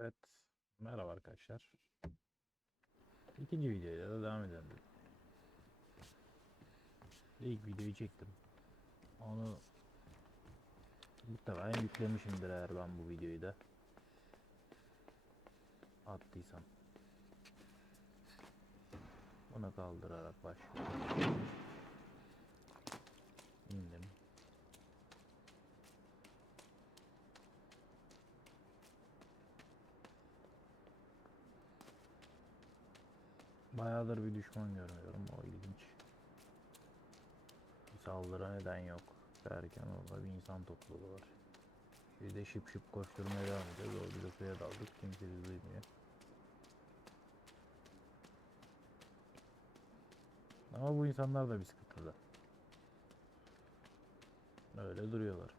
Evet. Merhaba arkadaşlar. İkinci videoya da devam edelim. İlk videoyu çektim. Onu muhtemelen yüklemişimdir eğer ben bu videoyu da attıysam. Bunu kaldırarak başlıyorum. İndim. Bayağıdır bir düşman görmüyorum. O ilginç. Bir saldırı neden yok derken orada bir insan topluluğu var. Bir de şıp şıp koşturmaya devam ediyoruz. O bir suya daldık. Kimse bizi duymuyor. Ama bu insanlar da bir sıkıntıda. Öyle duruyorlar.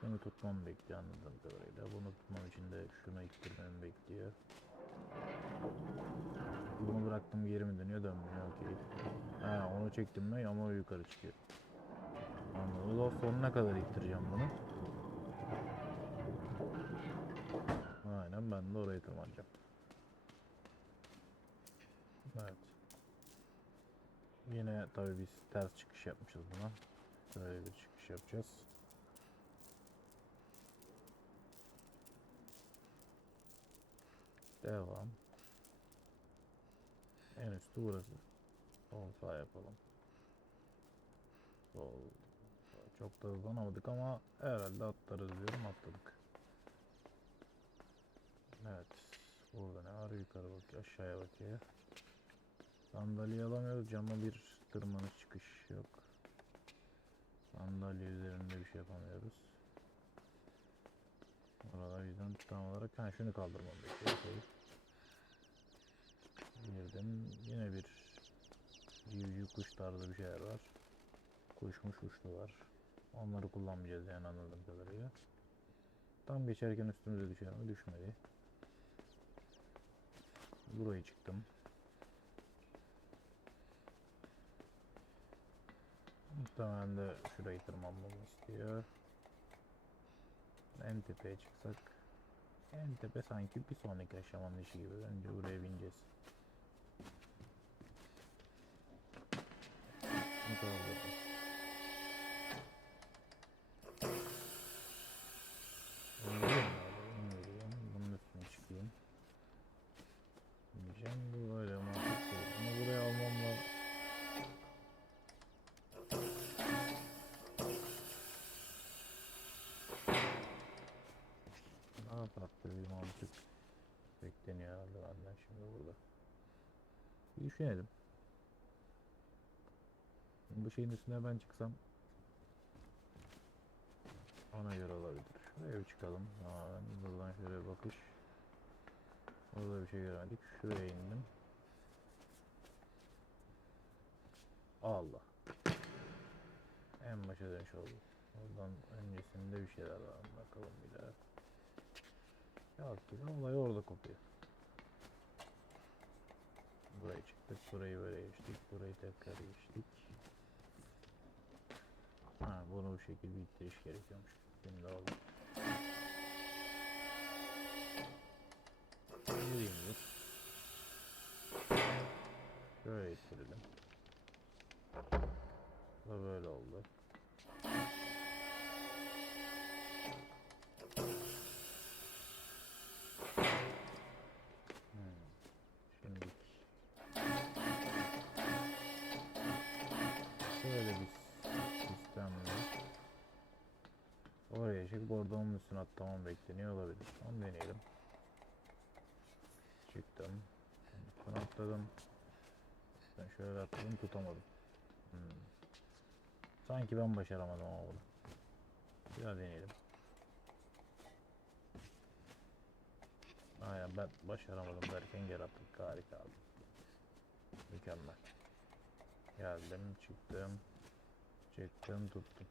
Şunu tutmam bekliyor anladığım kadarıyla. Bunu tutmam için de şunu ittirmemi bekliyor. Bunu bıraktım geri mi dönüyor dönmüyor okey. Ha onu çektim mi ama yukarı çıkıyor. Anladım. O sonuna kadar ittireceğim bunu. Aynen ben de oraya tırmanacağım. Evet. Yine tabii biz ters çıkış yapmışız buna. Böyle bir çıkış yapacağız. Devam. En üstü burası. Sol sağ yapalım. Sol. Çok da hızlanamadık ama herhalde atlarız diyorum atladık. Evet. Burada ne var? Yukarı bak, aşağıya bakıyor. Sandalye alamıyoruz. Cama bir tırmanış çıkış yok. Sandalye üzerinde bir şey yapamıyoruz. Oralar yüzden tam olarak ha şunu kaldırmam bekliyor. Okey. Girdim. Yine bir civciv kuş tarzı bir şeyler var. Kuşmuş uçlu var. Onları kullanmayacağız yani anladığım kadarıyla. Tam geçerken üstümüze düşer mi? Düşmedi. Buraya çıktım. Muhtemelen de şurayı tırmanmamı istiyor. En tepeye çıksak. En tepe sanki bir sonraki aşamanın işi gibi. Önce buraya bineceğiz. Bu kadar Farklı bir mantık bekleniyor herhalde benden şimdi burada. Bir düşünelim. Bu şeyin üstüne ben çıksam ona göre olabilir. Şuraya bir çıkalım. Aa, buradan şöyle bakış. Orada bir şey göremedik. Şuraya indim. Allah. En başa dönüş oldu. Oradan öncesinde bir şeyler var. Bakalım bir daha. Gibi olay orada kopuyor. Buraya çıktık, burayı böyle geçtik, burayı tekrar geçtik. Ha bunu bu şekilde ittiriş gerekiyormuş. Şimdi oldu. Yürüyeyim. Şöyle ittirelim. Da böyle oldu. Orada onun üstüne atlamam bekleniyor olabilir. Onu deneyelim. Çıktım. Sonra atladım. Ben şöyle atladım tutamadım. Hmm. Sanki ben başaramadım ama bunu. Bir daha deneyelim. Aynen ben başaramadım derken geri attık. Harika abi. Mükemmel. Geldim, çıktım. Çıktım, tuttum.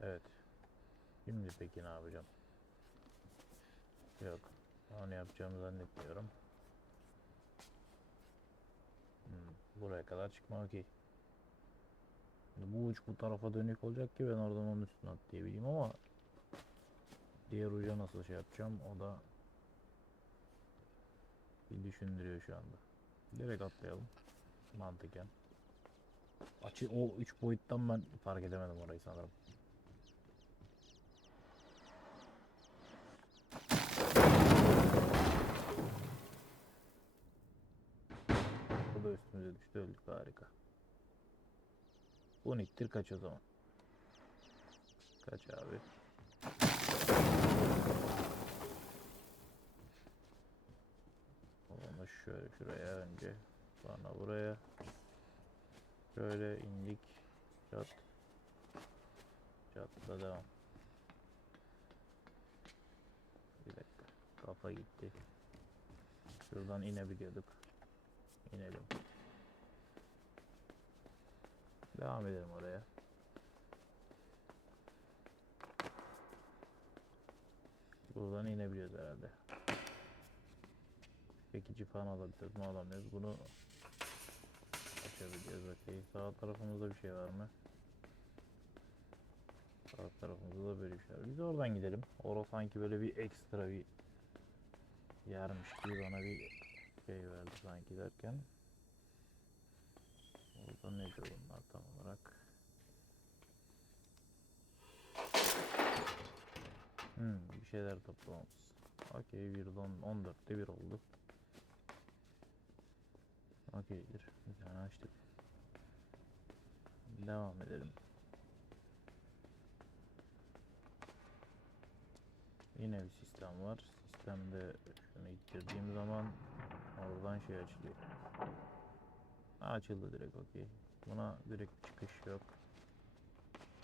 Evet. Şimdi peki ne yapacağım? Yok. Onu yapacağımı zannetmiyorum. Hmm, buraya kadar çıkma okey. Bu uç bu tarafa dönük olacak ki ben oradan onun üstüne atlayabileyim ama Diğer uca nasıl şey yapacağım o da bir düşündürüyor şu anda. Direkt atlayalım. Mantıken. Açı o üç boyuttan ben fark edemedim orayı sanırım. Da üstümüze düştü öldük harika. Bu niktir kaç o zaman? Kaç abi? Onu şöyle şuraya önce sonra buraya şöyle indik çat çatla devam bir dakika kafa gitti şuradan inebiliyorduk inelim. Devam edelim oraya. Buradan inebiliyoruz herhalde. Çekici falan alabiliyoruz mu alamıyoruz. Bunu açabiliyoruz okey. Sağ tarafımızda bir şey var mı? Sağ tarafımızda da böyle bir şey var. Biz oradan gidelim. Orası sanki böyle bir ekstra bir yermiş gibi bana bir şey verdi sanki derken orada nedir bunlar tam olarak hmm, bir şeyler toplamamız okey 1'den 14'te 1 oldu Okeydir. Bir tane açtık. Devam edelim. Yine bir sistem var. Sistemde şunu ittirdiğim zaman oradan şey açılıyor. Açıldı direkt okey. Buna direkt çıkış yok.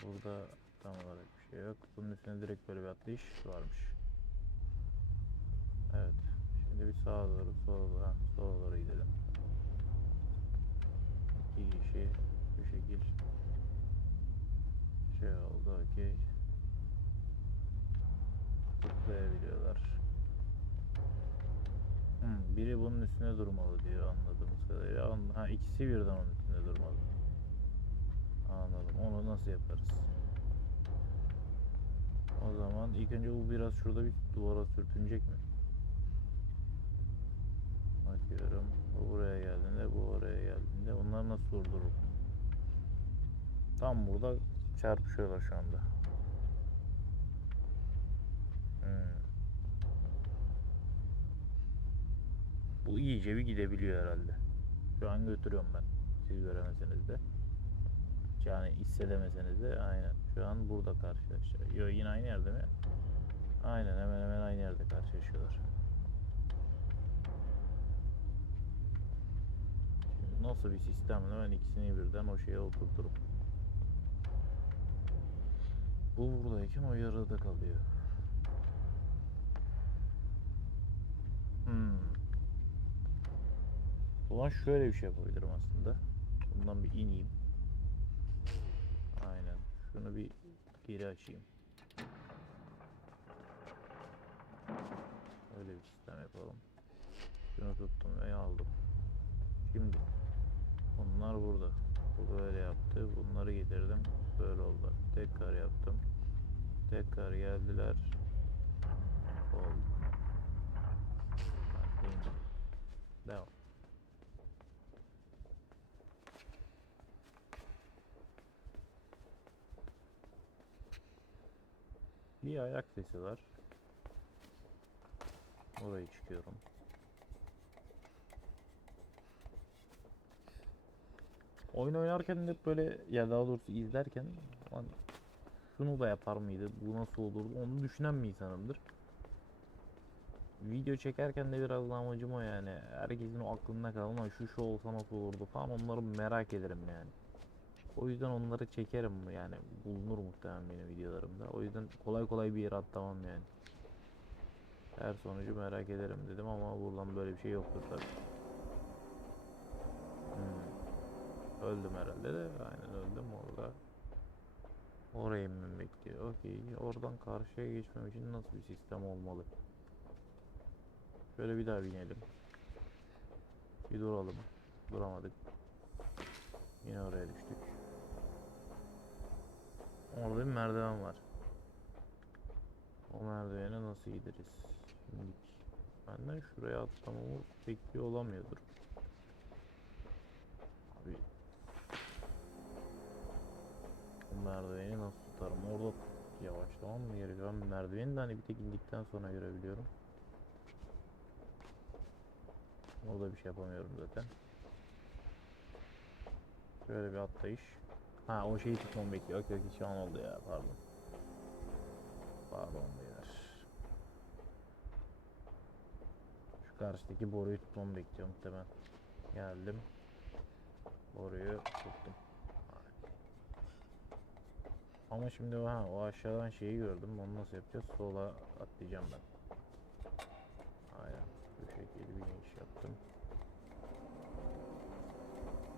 Burada tam olarak bir şey yok. Bunun üstüne direkt böyle bir atlayış varmış. Evet. Şimdi bir sağa doğru, sola doğru, ha, sola doğru gidelim. İki kişi bu şekil şey oldu okey. Zıplayabiliyorlar. Biri bunun üstüne durmalı diyor anladığımız kadarıyla. Ha ikisi birden onun üstünde durmalı. Anladım. Onu nasıl yaparız? O zaman ilk önce bu biraz şurada bir duvara sürtünecek mi? Bakıyorum. Bu buraya geldiğinde, bu oraya geldiğinde onları nasıl durdururum? Tam burada çarpışıyorlar şu anda. Hmm. Bu iyice bir gidebiliyor herhalde. Şu an götürüyorum ben. Siz göremeseniz de. Yani hissedemeseniz de aynen. Şu an burada karşılaşıyor. Yo yine aynı yerde mi? Aynen hemen hemen aynı yerde karşılaşıyorlar. nasıl bir sistemle ben ikisini birden o şeye oturturum. Bu buradayken o yarıda kalıyor. Hmm. Ulan şöyle bir şey yapabilirim aslında. Bundan bir ineyim. Aynen. Şunu bir geri açayım. Öyle bir sistem yapalım. Şunu tuttum ve aldım. Şimdi Bunlar burada. Bu böyle yaptı. Bunları getirdim. Böyle oldu. Tekrar yaptım. Tekrar geldiler. Oldu. Devam. Bir ayak sesi var. Orayı çıkıyorum. Oyun oynarken de böyle ya daha doğrusu izlerken "Lan şunu da yapar mıydı? Bu nasıl olurdu? Onu düşünen bir insanımdır. Video çekerken de biraz da amacım o yani. Herkesin o aklında kalan "Lan şu şu olsa nasıl olurdu falan onları merak ederim yani. O yüzden onları çekerim yani bulunur muhtemelen benim videolarımda. O yüzden kolay kolay bir yere atlamam yani. Her sonucu merak ederim dedim ama buradan böyle bir şey yoktur tabii. Hmm. Öldüm herhalde de. Aynen öldüm orada. Oraya inmem bekliyor. Okey. Oradan karşıya geçmem için nasıl bir sistem olmalı? Şöyle bir daha binelim. Bir duralım. Duramadık. Yine oraya düştük. Orada bir merdiven var. O merdivene nasıl gideriz? Şimdi benden şuraya atlamamı bekliyor olamıyordur. Abi bu merdiveni nasıl tutarım? Orada yavaşlamam mı gerekiyor? Ben merdiveni de hani bir tek indikten sonra görebiliyorum. Orada bir şey yapamıyorum zaten. Şöyle bir atlayış. Ha o şeyi tutmamı bekliyor. Okey okey şu an oldu ya pardon. Pardon beyler. Şu karşıdaki boruyu tutmamı bekliyor muhtemelen. Geldim. Boruyu tuttum. Ama şimdi ha o aşağıdan şeyi gördüm. Onu nasıl yapacağız? Sola atlayacağım ben. Aynen. Bu şekilde bir iniş yaptım.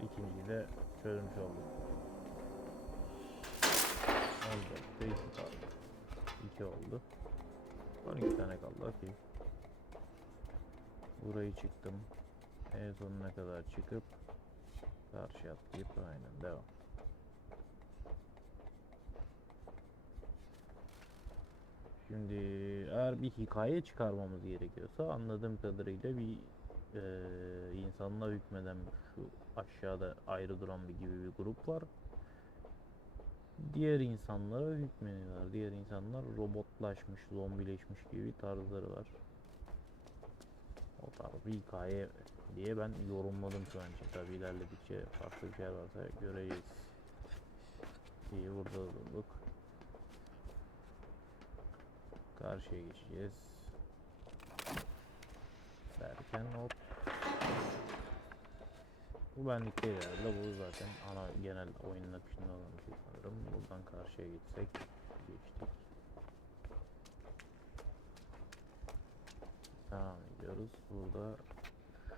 İkinciyi de çözmüş oldum. Oldu. Değişik kaldı. İki oldu. 12 tane kaldı. Okey. Burayı çıktım. En sonuna kadar çıkıp karşı atlayıp aynen devam. Şimdi eğer bir hikaye çıkarmamız gerekiyorsa anladığım kadarıyla bir eee insanla hükmeden şu aşağıda ayrı duran bir gibi bir grup var. Diğer insanlara hükmediyorlar. Diğer insanlar robotlaşmış, zombileşmiş gibi tarzları var. O tarz bir hikaye diye ben yorumladım şu an için. Tabi ilerledikçe farklı bir şey varsa göreceğiz. İyi burada da durduk. Karşıya geçeceğiz. Derken hop. Bu benlik değil herhalde. Bu zaten ana genel oyunun akışında olan bir şey sanırım. Buradan karşıya gitsek. Geçtik. Devam ediyoruz. Burada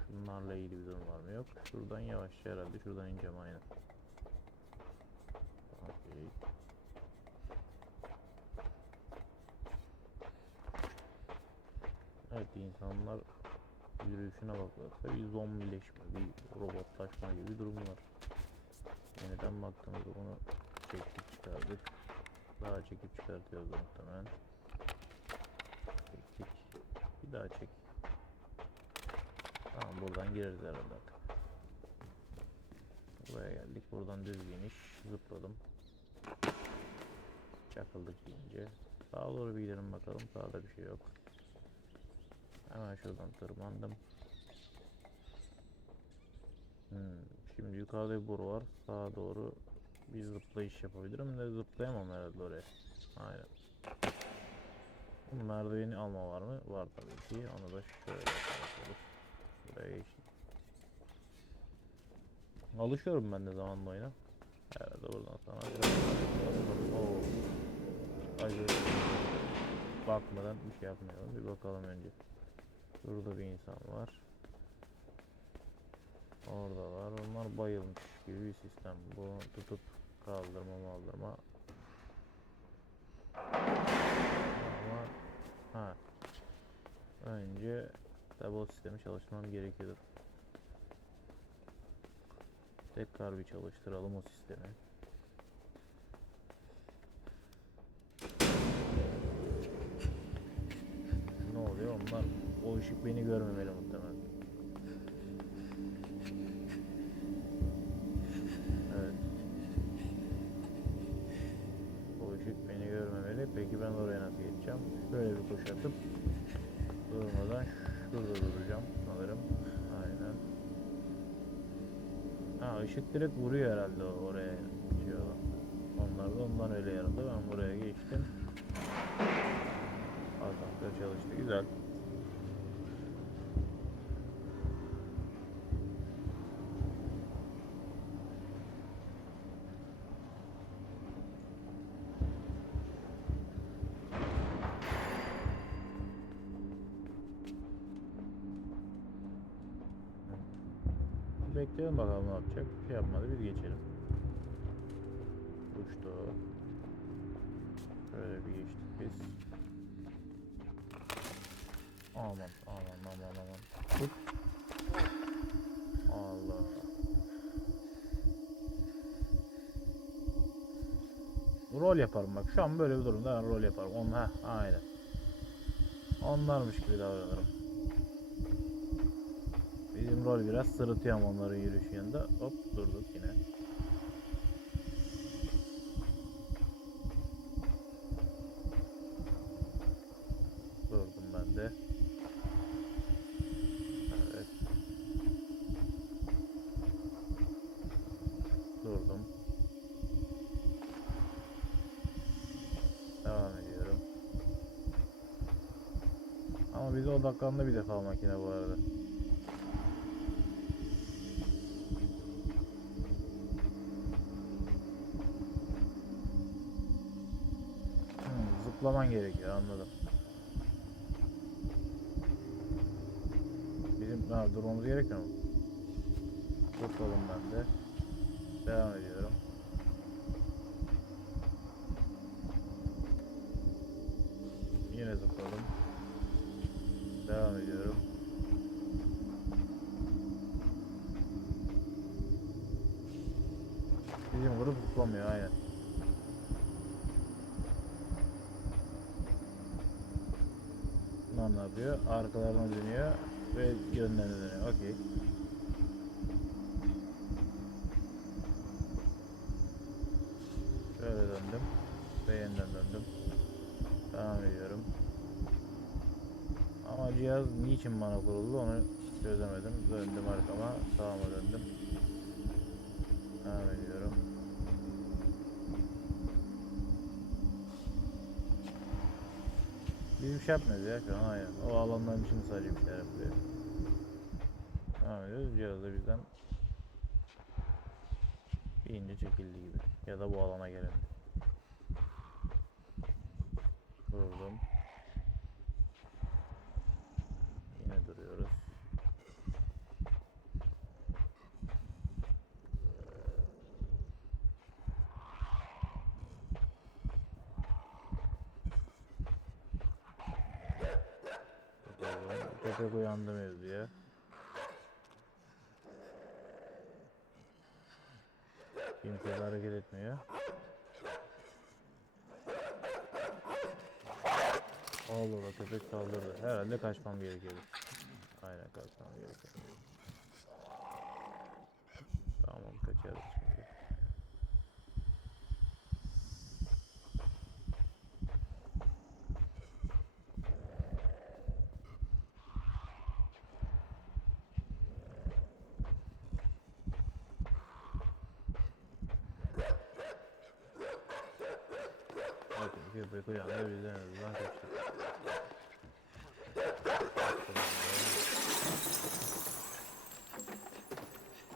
şunlarla ilgili bir durum var mı? Yok. Şuradan yavaşça herhalde. Şuradan ineceğim aynen. Okey. Evet insanlar yürüyüşüne bakılırsa bir zombileşme, bir robotlaşma gibi durum var. Yeniden baktığımızda bunu çektik çıkardık. Daha çekip çıkartıyoruz muhtemelen. Çektik. Bir daha çek. Tamam buradan gireriz herhalde artık. Buraya geldik. Buradan düz geniş. Zıpladım. Çakıldık deyince. Sağa doğru bir gidelim bakalım. Sağda bir şey yok. Hemen şuradan tırmandım. Hmm, Şimdi yukarıda bir boru var. Sağa doğru bir zıplayış yapabilirim de zıplayamam herhalde oraya. Aynen. Merdiveni alma var mı? Var tabii ki. Onu da şöyle yapıyoruz. Buraya geçtim. Alışıyorum ben de zamanla oyuna. Herhalde buradan sonra biraz. Acayip. Bakmadan bir şey yapmayalım. Bir bakalım önce. Burada bir insan var. Orada var. Onlar bayılmış gibi bir sistem. Bunu tutup kaldırma maldırma. Ama ha. Önce double sistemi çalıştırmam gerekiyor. Tekrar bir çalıştıralım o sistemi. Ne oluyor? Onlar o ışık beni görmemeli muhtemelen. Evet. O ışık beni görmemeli. Peki ben oraya nasıl geçeceğim? Böyle bir koşu atıp durmadan şurada duracağım sanırım. Aynen. Ha ışık direkt vuruyor herhalde oraya. Olan. Onlar da ondan öyle yaradı. Ben buraya geçtim. Asansör çalıştı. Güzel. Bekleyelim bakalım ne yapacak. Bir şey yapmadı biz geçelim. Uçtu. Şöyle bir geçtik biz. Aman aman aman aman. Tut. Allah. Rol yaparım bak. Şu an böyle bir durumda ben rol yaparım. Ha aynen. onlarmış gibi davranırım. Rol biraz sırıtıyor ama onların yürüyüş yanında. Hop durduk yine. Durdum ben de. Evet. Durdum. Devam ediyorum. Ama bize odaklandı bir defa makine bu arada. Gerekiyor anladım. Bizim ha, durmamız gerekmiyor mu? Zıpladım ben de. Devam ediyorum. Yine zıpladım. Devam ediyorum. Bizim grup zıplamıyor aynen. Bunlar ne yapıyor? Arkalarına dönüyor ve yönlerine dönüyor. Okey. Şöyle döndüm. Ve yeniden döndüm. Devam ediyorum. Ama cihaz niçin bana kuruldu onu çözemedim. Döndüm arkama. Sağıma döndüm. Devam ediyorum. Yapmıyoruz ya şu an aynen. O alanların için sadece bir şeyler yapıyor. Devam ediyoruz. Cihaz da bizden bir ince çekildi gibi. Ya da bu alana gelelim. Durdum. Yine duruyoruz. Bakalım. Köpek uyandı mevzuya. Kimse hareket etmiyor. Allah Allah köpek saldırdı. Herhalde kaçmam gerekiyordu. Aynen kaçmam gerekiyor. Tamam kaçarız şimdi. Köpek uyandı bizden hızlıdan kaçtık.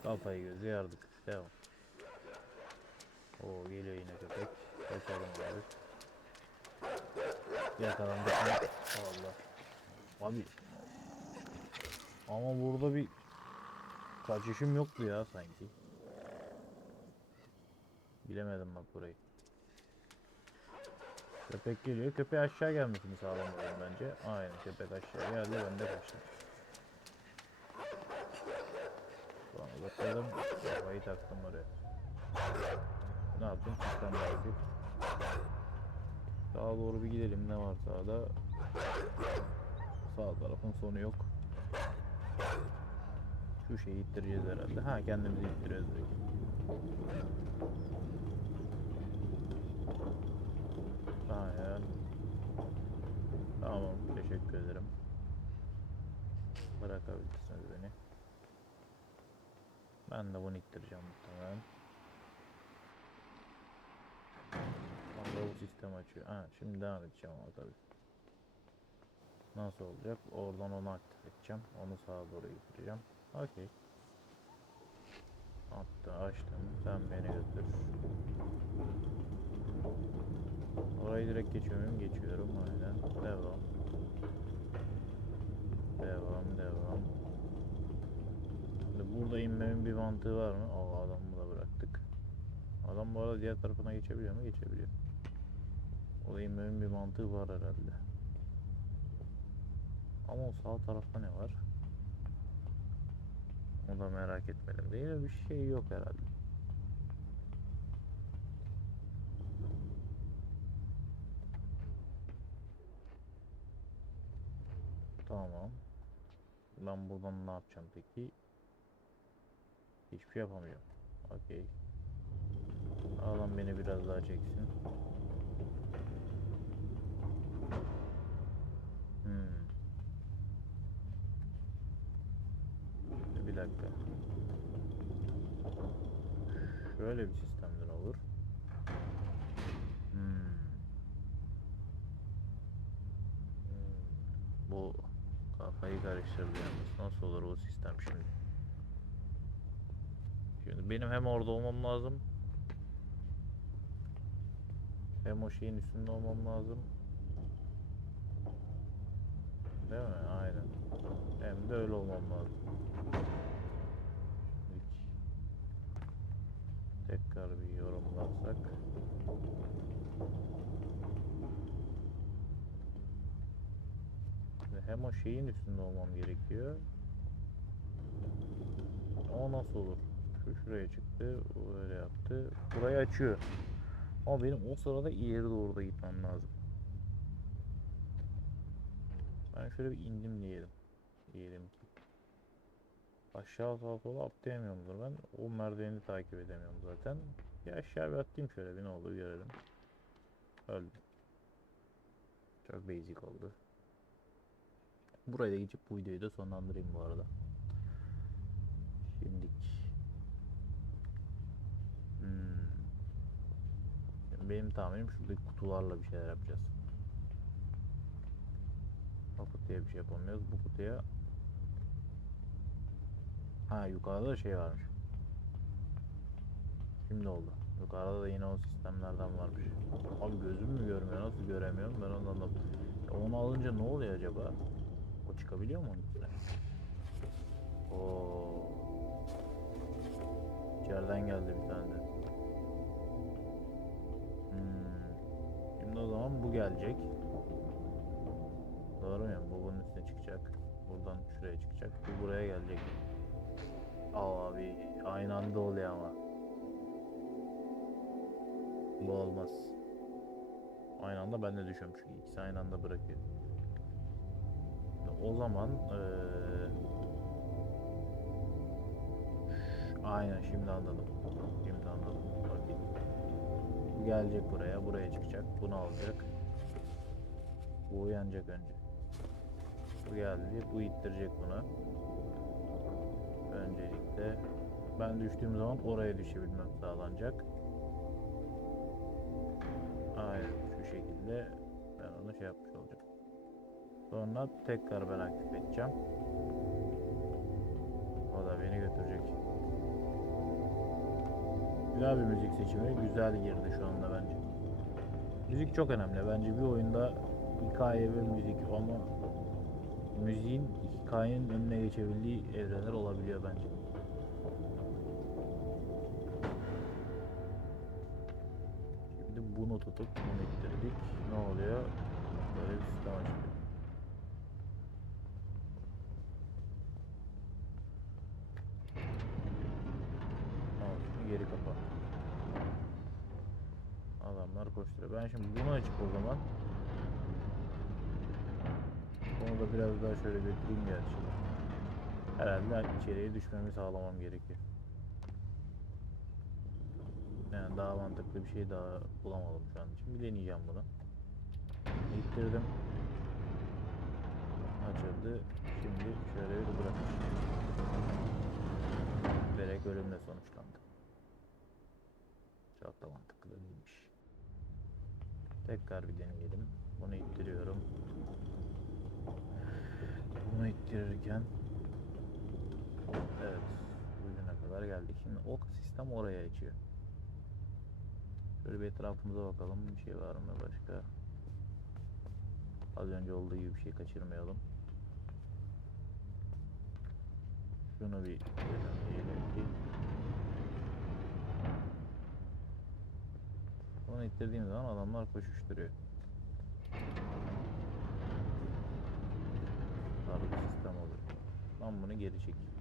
Kafayı gözü yardık. Devam. Oo geliyor yine köpek. Kaçalım abi. Yakalandık? Allah. Abi. Ama burada bir kaçışım yoktu ya sanki. Bilemedim bak burayı. Köpek geliyor. Köpeği aşağı gelmesini sağlamalıyım bence. Aynen köpek aşağı geldi. Ben de kaçtım. Sonra bakalım. Kafayı taktım oraya. Ne yaptım? Sistem belki. Sağa doğru bir gidelim. Ne var sağda? Sağ tarafın sonu yok. Şu şeyi ittireceğiz herhalde. Ha kendimizi belki. Aynen. Tamam, teşekkür ederim. Bırakabilirsiniz beni. Ben de bunu ittireceğim muhtemelen. Bu sistem açıyor. Ha, şimdi devam edeceğim ama tabii. Nasıl olacak? Oradan onu aktif edeceğim. Onu sağa doğru getireceğim. Okey. Attı, açtım. Sen beni götür. Orayı direkt geçiyor muyum? Geçiyorum aynen. Devam. Devam, devam. Şimdi burada inmemin bir mantığı var mı? Aa adamı da bıraktık. Adam bu arada diğer tarafına geçebiliyor mu? Geçebiliyor. O da inmemin bir mantığı var herhalde. Ama o sağ tarafta ne var? O da merak etmedim. Değil mi? Bir şey yok herhalde. Ben buradan ne yapacağım peki? Hiçbir şey yapamayacağım. Okey. Adam beni biraz daha çeksin. Hmm. Bir dakika. Şöyle bir sistemden karıştırdı. Nasıl olur o sistem şimdi? Şimdi benim hem orada olmam lazım. Hem o şeyin üstünde olmam lazım. Değil mi? Aynen. Hem de öyle olmam lazım. Hiç. Tekrar bir yorumlarsak. Şimdi Hem o şeyin üstünde olmam gerekiyor. O nasıl olur? Şu şuraya çıktı, o öyle yaptı. Burayı açıyor. Ama benim o sırada ileri doğru da gitmem lazım. Ben şöyle bir indim diyelim. Diyelim ki. Aşağı sağa sola atlayamıyorumdur ben. O merdiveni takip edemiyorum zaten. Bir aşağı bir atlayayım şöyle bir ne olur görelim. Öldüm. Çok basic oldu. Buraya da geçip bu videoyu da sonlandırayım bu arada. Şimdik. Hmm. Benim tahminim şuradaki kutularla bir şeyler yapacağız. O kutuya bir şey yapamıyoruz. Bu kutuya Ha yukarıda da şey varmış. Şimdi oldu. Yukarıda da yine o sistemlerden varmış. Abi gözüm mü görmüyor? Nasıl göremiyorum? Ben anlamadım. Ya Onu alınca ne oluyor acaba? O çıkabiliyor mu onun üstüne? Oo. İçeriden geldi bir tane de. Hmm. Şimdi o zaman bu gelecek. Doğru muyum? Bu bunun üstüne çıkacak. Buradan şuraya çıkacak. Bu buraya gelecek. Aa abi aynı anda oluyor ama. Bu olmaz. Aynı anda ben de düşüyorum çünkü ikisi aynı anda bırakıyor. O zaman eee Aynen şimdi anladım. Şimdi anladım. Okey. Bu gelecek buraya, buraya çıkacak. Bunu alacak. Bu uyanacak önce. Bu geldi, bu ittirecek bunu. Öncelikle ben düştüğüm zaman oraya düşebilmem sağlanacak. Aynen şu şekilde ben onu şey yapmış olacağım. Sonra tekrar ben aktif edeceğim. O da beni götürecek. Güzel bir müzik seçimi. Güzel girdi şu anda bence. Müzik çok önemli. Bence bir oyunda hikaye ve müzik ama müziğin hikayenin önüne geçebildiği evreler olabiliyor bence. Şimdi bunu tutup bunu ittirdik. Ne oluyor? Böyle bir sistem açılıyor. Tamam şimdi geri kapat. Adamlar koşturuyor. Ben şimdi bunu açıp o zaman bunu da biraz daha şöyle götüreyim gerçi. Herhalde içeriye düşmemi sağlamam gerekiyor. Yani daha mantıklı bir şey daha bulamadım şu an için. Bir deneyeceğim bunu. İttirdim. Açıldı. Şimdi şöyle bir bırakış. Direkt ölümle sonuçlandı. Çok da mantıklı değilmiş. Tekrar bir deneyelim. Bunu ittiriyorum. Bunu ittirirken Evet. Ucuna kadar geldik. Şimdi o sistem oraya açıyor. Şöyle bir etrafımıza bakalım. Bir şey var mı başka? Az önce olduğu gibi bir şey kaçırmayalım. Şunu bir deneyelim. Bunu ittirdiğim zaman adamlar koşuşturuyor. Sarı bir sistem oluyor. Ben bunu geri çekeyim.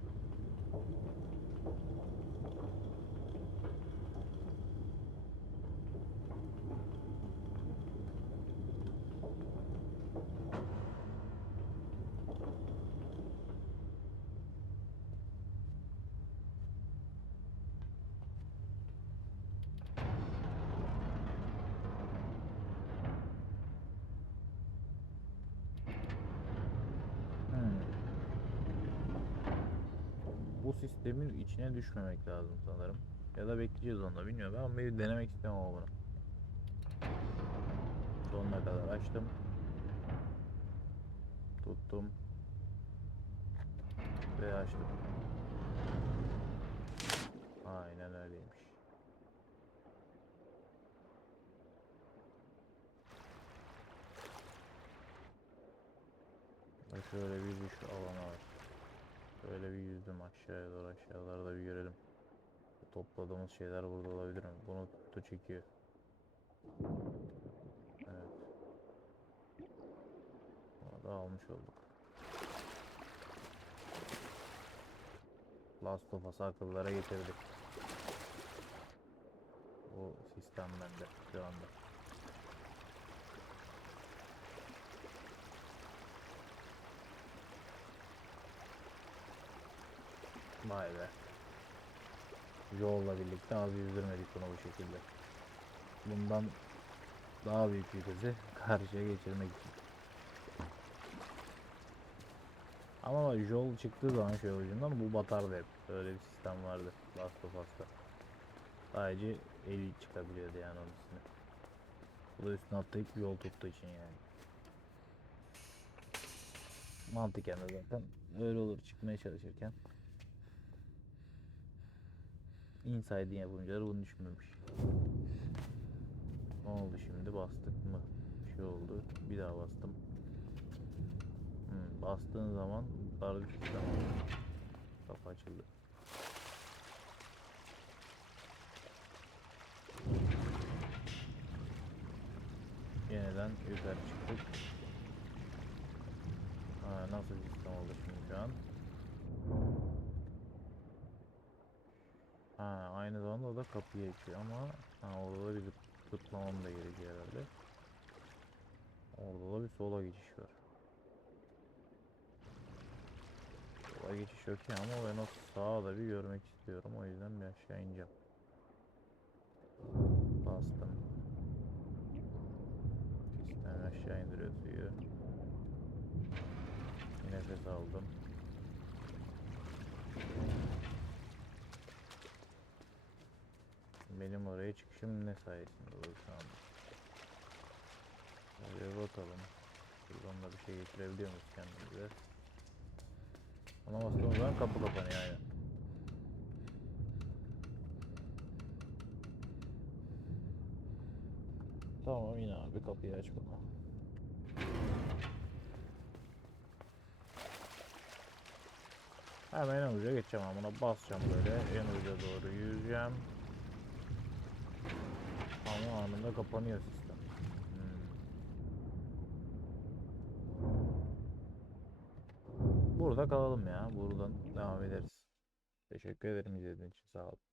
bu sistemin içine düşmemek lazım sanırım. Ya da bekleyeceğiz onu bilmiyorum. Ben bir denemek istemem ama bunu. Sonuna kadar açtım. Tuttum. Ve açtım. Aynen öyleymiş. Şöyle bir düş alana var. Şöyle bir yüzdüm aşağıya doğru aşağılarda bir görelim. Topladığımız şeyler burada olabilir mi? Bunu tuttu çekiyor. Evet. Bunu da almış olduk. Last of Us'ı akıllara getirdik. Bu sistem bende şu anda. Vay be. Joel'la birlikte az yüzdürmedik bunu bu şekilde. Bundan daha büyük bir kızı karşıya geçirmek için. Ama Joel çıktığı zaman şey ucundan bu batardı hep. Öyle bir sistem vardı Last of Us'ta. Sadece eli çıkabiliyordu yani onun üstüne. Bu da üstüne atlayıp yol tuttuğu için yani. Mantıken de zaten öyle olur çıkmaya çalışırken. Inside'in yapımcıları bunu düşünmemiş. Ne oldu şimdi? Bastık mı? Bir şey oldu. Bir daha bastım. Hmm, bastığın zaman dar bir sistem oldu. Kapı açıldı. Yeniden yukarı çıktık. Ha, nasıl bir sistem oldu şimdi şu an? Ha, aynı zamanda o da kapıyı açıyor ama ha, orada da bir zıp- zıplamam da gerekiyor herhalde. Orada da bir sola geçiş var. Sola geçiş yok ya ama ben o sağa da bir görmek istiyorum. O yüzden bir aşağı ineceğim. Bastım. Sistem aşağı indiriyor suyu. Nefes aldım. Benim oraya çıkışım ne sayesinde olur anda? Şöyle bakalım. Buradan da bir şey getirebiliyor muyuz kendimize? Ona bastığımız zaman kapı kapanıyor aynen. Tamam yine abi kapıyı aç bakalım. Hemen en uca geçeceğim ama buna basacağım böyle en uca doğru yüzeceğim. Ama anında kapanıyor sistem. Hmm. Burada kalalım ya. Buradan devam ederiz. Teşekkür ederim izlediğiniz için. Sağ olun.